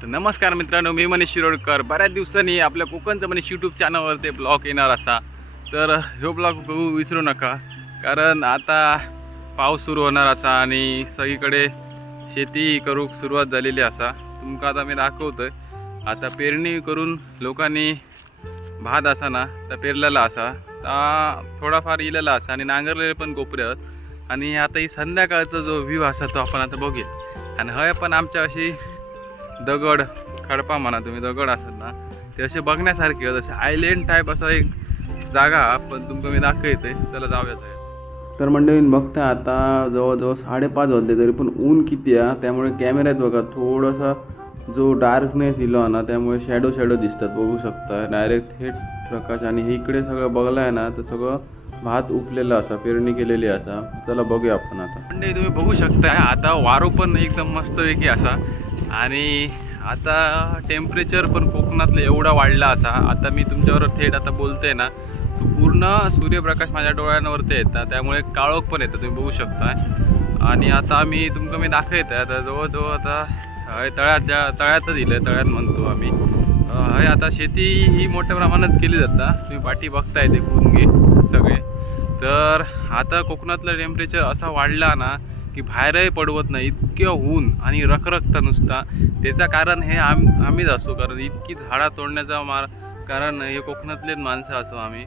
तर नमस्कार मित्रांनो मी मनीष शिरोडकर. बऱ्याच दिवसांनी आपल्या कोकणचं मनीष यूट्यूब चॅनलवर ते ब्लॉग येणार असा. तर ह्यो ब्लॉग बघू विसरू नका कारण आता पाऊस सुरू होणार असा आणि सगळीकडे शेती करूक सुरुवात झालेली असा. तुमका आता मी दाखवतोय. आता पेरणी करून लोकांनी भात असा ना तर पेरलेला असा. तर थोडाफार इलेला असा आणि नांगरलेले पण कोपरे आणि आता ही संध्याकाळचा जो व्ह्यू असा तो आपण आता बघूया. आणि हय पण आमच्या अशी दगड खडपा म्हणा तुम्ही दगड असत ना ते असे बघण्यासारखे. असे आयलँड टाईप असा एक जागा पण तुमका मी दाखवते. चला जाऊया तर मंडळी बघता आता जवळजवळ साडेपाच वाजले तरी पण ऊन किती आहे त्यामुळे कॅमेऱ्यात बघा थोडासा जो डार्कनेस इलो ना त्यामुळे शॅडो शॅडो दिसतात बघू शकता. डायरेक्ट थेट प्रकाश आणि हे इकडे सगळं बघलं आहे ना तर सगळं भात उपलेलं असा पेरणी केलेली असा. चला बघूया आपण आता. म्हणजे तुम्ही बघू शकता आता वारो पण एकदम मस्तपैकी असा. आणि आता टेम्परेचर पण कोकणातलं एवढा वाढला असा. आता मी तुमच्यावर थेट आता बोलते ना तो पूर्ण सूर्यप्रकाश माझ्या डोळ्यांवरती येतात त्यामुळे काळोख पण येतं तुम्ही बघू शकता. आणि आता आम्ही तुमकं मी दाखवत आहे आता जवळजवळ आता हय तळ्याच्या तळ्यातच दिलं तळ्यात म्हणतो आम्ही. हय आता शेती ही मोठ्या प्रमाणात केली जाता. तुम्ही पाठी बघताय ते कुणगे सगळे. तर आता कोकणातलं टेम्परेचर असा वाढला ना की बाहेरही पडवत नाही इतकं ऊन आणि रखरखतं नुसता. त्याचं कारण हे आम आम्हीच असो कारण इतकी झाडं तोडण्याचा मार कारण हे कोकणातलेच माणसं असो आम्ही.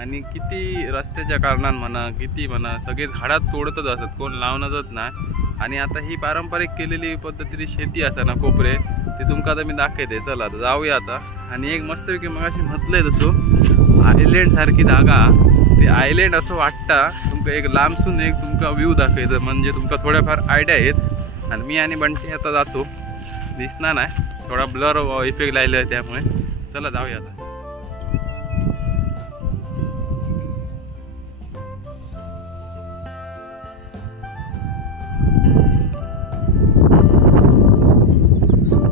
आणि किती रस्त्याच्या कारणान म्हणा किती म्हणा सगळे झाडात तोडतच असतात कोण लावणारच नाही. आणि आता ही पारंपरिक केलेली पद्धतीची शेती असा ना कोपरे ते तुमका आता मी दाखवते. चला आता जाऊया आता. आणि एक मस्तपैकी मग अशी म्हटलंय तसं आयलँडसारखी जागा ते आयलँड असं वाटता तुमका एक लांबसून एक तुमका व्ह्यू दाखवायचं म्हणजे तुमका थोड्याफार आयडिया आहेत. आणि मी आणि बंटी आता जातो. दिसणार नाही. थोडा ब्लर इफेक्ट लागला आहे त्यामुळे. चला जाऊया आता.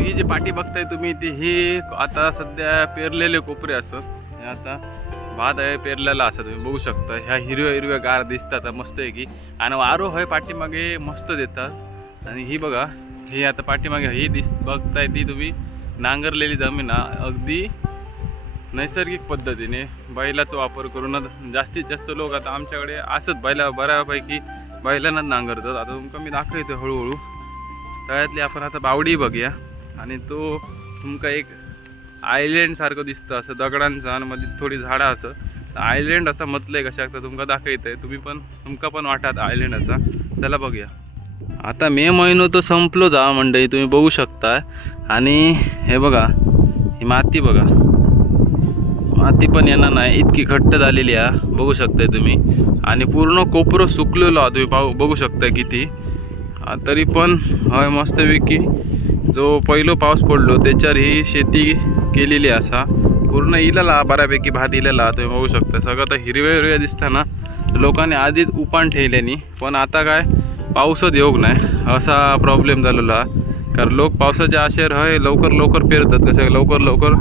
ही जी पाठी बघताय तुम्ही ती ही आता सध्या पेरलेले कोपरे असत हे आता भात आहे पेरलेला असं तुम्ही बघू शकता. ह्या हिरव्या हिरव्या गार दिसतात मस्त आहे की. आणि वारो होय पाठीमागे मस्त देतात. आणि ही बघा ही आता पाठीमागे ही दिस बघताय ती तुम्ही. नांगरलेली जमीन अगदी नैसर्गिक पद्धतीने बैलाचा वापर करूनच जास्तीत जास्त लोक आता आमच्याकडे असत बैला बऱ्यापैकी बैलांनाच नांगरतात. आता तुमका मी दाखवतो हळूहळू. तळ्यातली आपण आता बावडी बघूया. आणि तो तुमका एक आयलँड सारखं दिसतं असं दगडांचं आणि मध्ये थोडी झाडं असं. तर आयलँड असं म्हटलंय कशाक तर तुमका आहे तुम्ही पण तुमका पण वाटत आयलँड असा. चला बघूया. आता मे महिनो तो संपलो जा मंडळी तुम्ही बघू शकता आणि हे बघा ही माती बघा. माती पण येणार नाही इतकी घट्ट झालेली आहे. बघू शकताय तुम्ही. आणि पूर्ण कोपरं सुकलेलो आहे. तुम्ही पाहू बघू शकताय किती. तरी पण हय मस्तपैकी. जो पहिलो पाऊस पडलो त्याच्यावर ही शेती केलेली असा. पूर्ण इलेला बऱ्यापैकी भात इलेला तुम्ही बघू शकता. सगळं आता हिरव्या हिरव्या दिसताना लोकांनी आधीच उपाण ठेवल्यानी. पण आता काय पाऊसच योग नाही. असा प्रॉब्लेम झालेला. कारण लोक पावसाच्या आशेर हय लवकर लवकर पेरतात. कसं लवकर लवकर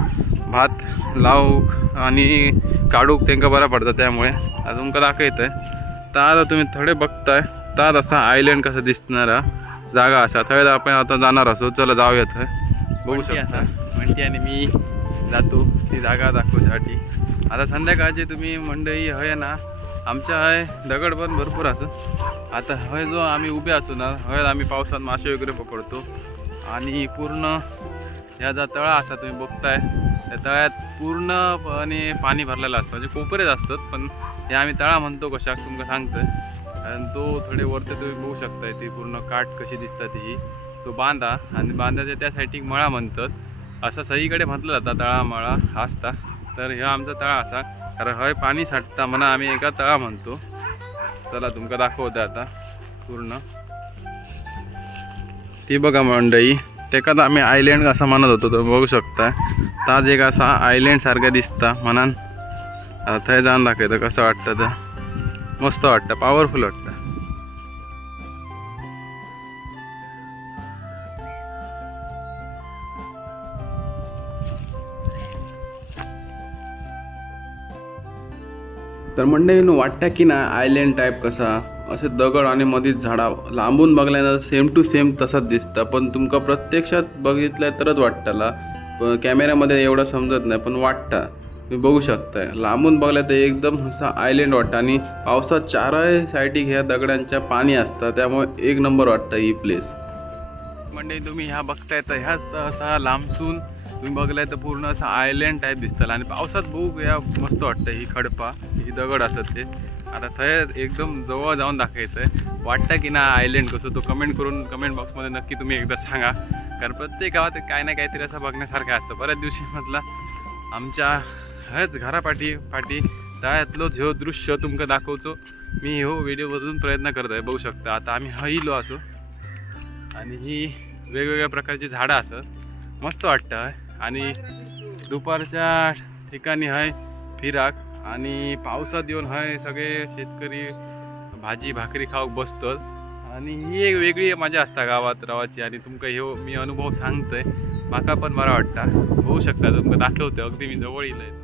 भात लावू आणि काढूक त्यांना बरा पडतं त्यामुळे अजून का दाखवत आहे तर आता तुम्ही थोडे बघताय. तात असा आयलँड कसं दिसणारा जागा असा. थंय आपण आता जाणार असो. चला जाऊयात. थंय बघू शकता. म्हणते आणि मी जातो. ती जागा दाखवण्यासाठी आता संध्याकाळचे तुम्ही मंडळी हय ना. आमच्या हय दगड पण भरपूर असं. आता हय जो आम्ही उभे असू ना हय आम्ही पावसात मासे वगैरे पकडतो. आणि पूर्ण ह्या जा तळा असा तुम्ही बघताय त्या तळ्यात पूर्णपणे पाणी भरलेलं असतं. म्हणजे कोपरेच असतात पण हे आम्ही तळा म्हणतो कशाक तुमका सांगतोय. आणि तो थोडे वरते तुम्ही बघू शकताय ती पूर्ण काठ कशी दिसतात ही. तो बांधा आणि बांधाच्या त्या साईटी मळा म्हणतात. असं सगळीकडे म्हटलं जातं तळा मळा असता तर ह्यो आमचा तळा असा. कारण हय पाणी साठता म्हणा आम्ही एका तळा म्हणतो. चला तुमका दाखवता आता पूर्ण. ती बघा मंडई. तेकाच आम्ही आयलँड असं म्हणत होतो तुम्ही बघू शकता. ताज एक असा आयलँड सारखा दिसता म्हणान. थंय जाऊन दाखवतं कसं वाटतं तर. मस्त वाटतं पॉवरफुल वाटतं. तर मंडळीनं वाटतं की ना आयलँड टाईप कसा? असे दगड आणि मधीच झाडा लांबून बघल्यानं सेम टू सेम तसंच दिसतं. पण तुमका प्रत्यक्षात बघितलं तरच वाटताला पण कॅमेऱ्यामध्ये एवढं समजत नाही पण वाटतं. तुम्ही बघू शकताय. लांबून बघल्या तर एकदम असा आयलंड वाटतं आणि पावसात चारही साईडी ह्या दगडांच्या पाणी असतं त्यामुळे एक नंबर वाटतं ही प्लेस म्हणजे तुम्ही ह्या बघताय तर ह्याच असा लांबसून तुम्ही बघलाय तर पूर्ण असं आयलँड टाईप दिसतं आणि पावसात बघू या मस्त वाटतं ही खडपा ही दगड असत ते. आता थंय एकदम जवळ जाऊन दाखवायचं वाटतं की ना आयलँड कसं तो कमेंट करून कमेंट बॉक्समध्ये नक्की तुम्ही एकदा सांगा. कारण प्रत्येक गावात काही ना काहीतरी असं बघण्यासारखं असतं. बऱ्याच दिवशी म्हटलं आमच्या हयच घरापाठी पाठी. त्यातलो जो दृश्य तुमका दाखवचो. मी हो व्हिडिओमधून प्रयत्न करत आहे बघू शकता. आता आम्ही हईलो असो. आणि ही वेगवेगळ्या प्रकारची झाडं असत मस्त वाटतं हय. आणि दुपारच्या ठिकाणी हय फिराक. आणि पावसात येऊन हय सगळे शेतकरी भाजी भाकरी खाऊक बसतात. आणि ही एक वेगळी मजा असता गावात रावाची. आणि तुमका ह्यो मी अनुभव सांगतोय. माका पण बरा वाटता. होऊ शकता तुमका दाखवतं अगदी मी जवळ येईल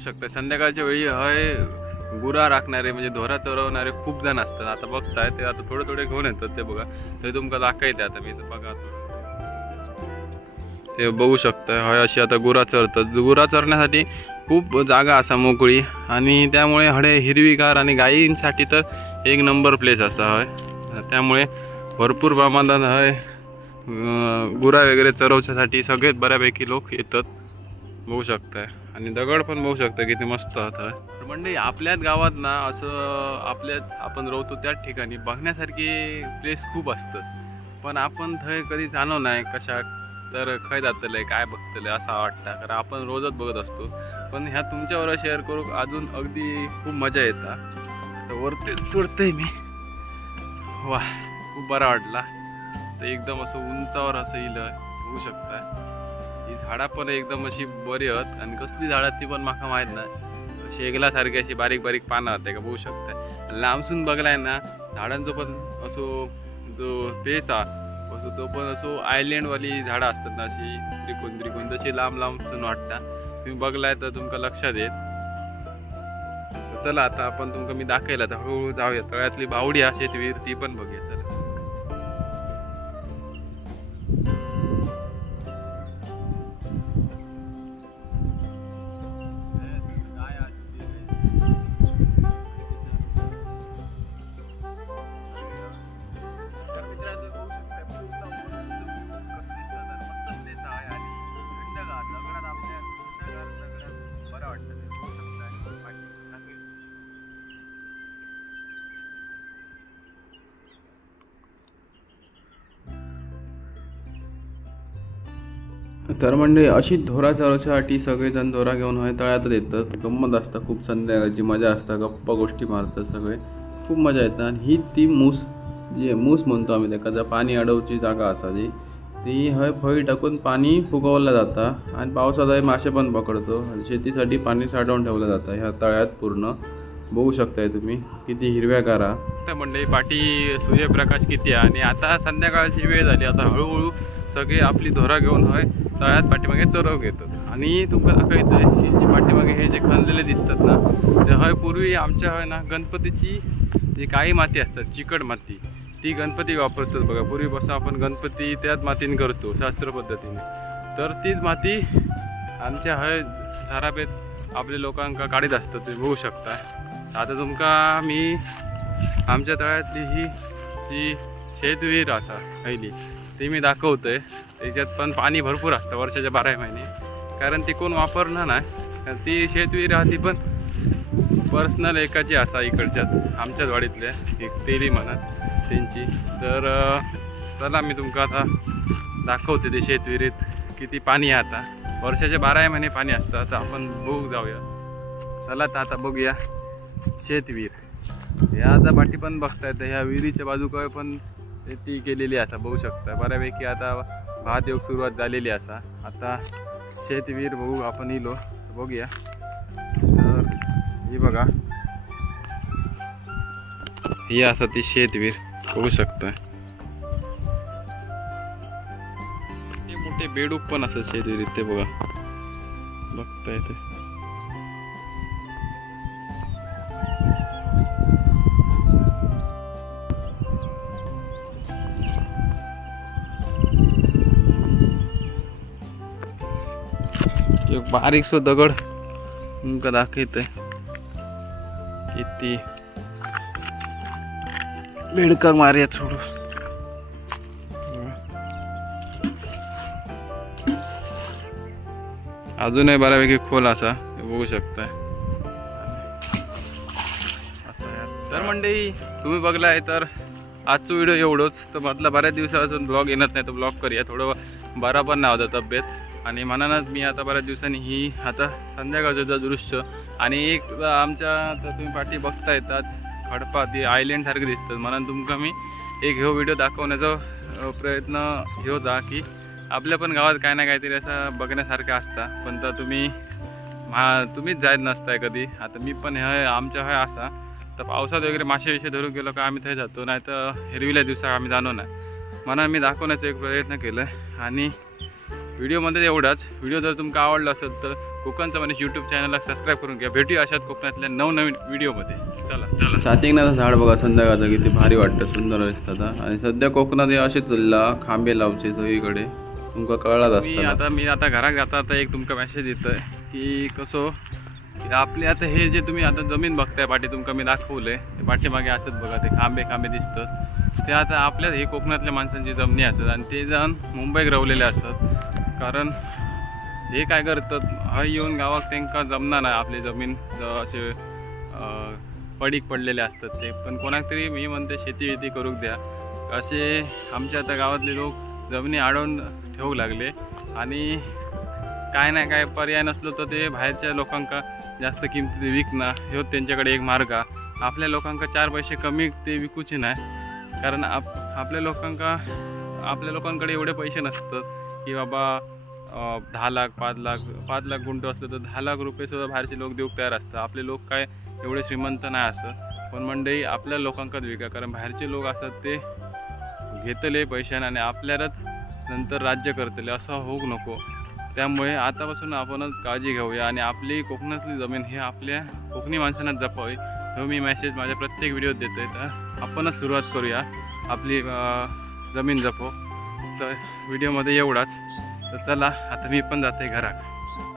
शकतं. संध्याकाळच्या वेळी हय गुरा राखणारे म्हणजे धोरा चरवणारे खूप जण असतात. आता बघताय ते आता थोडे थोडे घेऊन येतात ते बघा. ते तुमका दाखवायचे आता मी तर बघा ते बघू शकता हय अशी आता गुरा चरतात. गुरा चरण्यासाठी खूप जागा असा मोकळी. आणि त्यामुळे हडे हिरवीगार आणि गायींसाठी तर एक नंबर प्लेस असा हय. त्यामुळे भरपूर प्रमाणात हय गुरा वगैरे चरवच्यासाठी सगळेच बऱ्यापैकी लोक येतात. बघू शकताय. आणि दगड पण बघू शकता किती मस्त आता. म्हणजे आपल्याच गावात ना असं आपल्याच आपण राहतो त्याच ठिकाणी. बघण्यासारखी प्लेस खूप असतं पण आपण थंय कधी जाणव नाही कशा तर खय जातलंय काय बघतलंय असं वाटतं. कारण आपण रोजच बघत असतो. पण ह्या तुमच्यावर शेअर करू अजून अगदी खूप मजा येतात तर वरती चढतंय मी. वा खूप बरा वाटला. तर एकदम असं उंचावर असं येईल होऊ शकतं. झाडा पण एकदम अशी बरी आहेत. आणि कसली झाडात ती पण माका माहीत नाही. शेगलासारखी अशी बारीक बारीक पानं होते का बघू शकता लांबसून बघलाय ना झाडांचं पण असो जो पेस हा असो तो पण असो आयलँडवाली झाडं असतात ना अशी त्रिकोण त्रिकोण. तशी लांब लांबसून वाटता. तुम्ही बघलाय तर तुमका लक्षात येत चला आता आपण तुमका मी दाखवला. तर हळूहळू जाऊया. तळ्यातली बावडी हा शेतवीर ती पण बघूया. चला. तर म्हणजे अशी धोरा चरवच्यासाठी सगळेजण धोरा घेऊन हय तळ्यातच येतात. गंमत असतं खूप संध्याकाळची मजा असता गप्पा गोष्टी मारतात सगळे. खूप मजा येतात आणि ही ती मूस जी मूस म्हणतो आम्ही त्याका जर पाणी अडवची जागा असा ती. ती हय फळी टाकून पाणी फुगवलं जातं. आणि पावसात हय मासे पण पकडतो. आणि शेतीसाठी पाणी साठवून ठेवलं जातं. ह्या तळ्यात पूर्ण बघू शकताय तुम्ही. किती हिरव्यागार हा म्हणजे पाठी सूर्यप्रकाश किती आहे? आणि आता संध्याकाळची वेळ झाली. आता हळूहळू सगळे आपली धोरा घेऊन हय तळ्यात पाठीमागे चरव घेतात आणि तुमका दाखवायचं आहे की जे पाठीमागे हे जे खणलेले दिसतात ना ते हय पूर्वी आमच्या हय ना गणपतीची जी काही माती असतात चिकट माती ती गणपती वापरतात बघा. पूर्वीपासून आपण गणपती त्याच मातीने करतो शास्त्र पद्धतीने. तर तीच माती आमच्या हय झारापेत आपले लोकांका काढीत असतात ते बघू शकता. आता तुमका मी आमच्या तळ्यातली ही जी शेतविहीर असा पहिली ते मी दाखवतोय. त्याच्यात पण पाणी भरपूर असतं वर्षाच्या बारा महिने. कारण ती कोण वापरणार नाही. ती शेतविहीर राहती पण पर्सनल एकाची असा इकडच्यात आमच्याच वाडीतल्या एक तेली म्हणत त्यांची. तर चला मी तुमका आता दाखवते ते शेतविरीत किती पाणी आहे आता. वर्षाचे बाराही महिने पाणी असतं. तर आपण बघू जाऊया. चला तर आता बघूया शेतवीर. या आता पाठी पण बघतायत. ह्या विहिरीच्या बाजूकडे पण शेती केलेली असा बघू शकता. बऱ्यापैकी आता भात योग सुरुवात झालेली असा. आता शेतवीर बघू आपण इलो बघूया. तर ही बघा. ही असा ती शेतवीर बघू शकता. ते मोठे बेडूक पण असत शेतवीर ते बघा. बघता येते एक बारीक सो दगड. तुमका दाखवतंय. किती बेडकर मारिया थोडं. अजूनही बऱ्यापैकी खोल असा हे बघू शकताय. असं तर मंडळी तुम्ही बघलाय तर आजचं व्हिडिओ एवढंच. तर मधला बऱ्याच दिवसापासून ब्लॉग येणार नाही तर ब्लॉग करूया. थोडं बरा पण नाही होता तब्येत. आणि म्हणूनच मी आता बऱ्याच दिवसांनी ही आता संध्याकाळचं दृश्य आणि एक आमच्या आता तुम्ही पाठी बघतायत आज खडपा ती आयलँड दिसतात म्हणून तुमका मी एक ह्यो व्हिडिओ दाखवण्याचा प्रयत्न घेऊ जा की आपल्या पण गावात काय ना काहीतरी असं बघण्यासारखं असतं. पण तर तुम्ही मा तुम्हीच जायत नसताय कधी. आता मी पण हे आमच्या हे असा. तर पावसात वगैरे मासे विषय धरून गेलो का आम्ही थंय जातो. नाही तर हिरविल्या दिवसात आम्ही जाणो नाही म्हणून मी दाखवण्याचा एक प्रयत्न केला आणि व्हिडिओमध्ये एवढाच. व्हिडिओ जर तुमका आवडला असेल तर कोकणचं म्हणजे यूट्यूब चॅनलला सबस्क्राईब करून घ्या. भेटूया अशाच कोकणातल्या नवनवीन व्हिडिओमध्ये. चला. चला. सातिंगनाचं झाड बघा संध्याकाळचं किती भारी वाटतं सुंदर दिसतं आता. आणि सध्या कोकणात हे असेच चलला खांबे लावचे सगळीकडे. तुमका कळलाच असतं आता मी आता घरात जाता आता एक तुमका मेसेज येतोय की कसो की आपले आता हे जे तुम्ही आता जमीन बघताय पाठी तुमका मी दाखवलंय. ते पाठीमागे असत बघा ते खांबे खांबे दिसतं. ते आता आपल्या हे कोकणातल्या माणसांची जमनी असतात आणि ते जाऊन मुंबईत रवलेले असतात कारण हे काय करतात हा येऊन गावात त्यांका जमणार नाही आपली जमीन असे पडीक पडलेले असतात ते. पण कोणाक तरी मी म्हणते शेती वेती करूक द्या. असे आमच्या आता गावातले लोक जमिनी अडवून ठेवू लागले. आणि काय नाही काय पर्याय नसलो तर ते बाहेरच्या लोकांका जास्त किमती विकणं ह्यो त्यांच्याकडे एक मार्ग. आहे. आपल्या लोकांका चार पैसे कमी ते विकूचे नाही. कारण आप आपल्या लोकांका आपल्या लोकांकडे एवढे पैसे नसतात. की बाबा दहा लाख पाच लाख पाच लाख गुंठ असलं तर दहा लाख रुपयेसुद्धा बाहेरचे लोक देऊ तयार असतात. आपले लोक काय एवढे श्रीमंत नाही असं. पण मंडळी आपल्या लोकांकच विका कारण बाहेरचे लोक असतात ते घेतले पैशाने आणि आपल्यालाच नंतर राज्य करतले असं होऊ नको. त्यामुळे आतापासून आपणच काळजी घेऊया आणि आपली कोकणातली जमीन ही आपल्या कोकणी माणसांना जपावी. हो मी मेसेज माझ्या प्रत्येक व्हिडिओत देतो आहे तर आपणच सुरुवात करूया. आपली जमीन जपो. तर व्हिडिओमध्ये एवढाच. तर चला आता मी पण जाते घरात.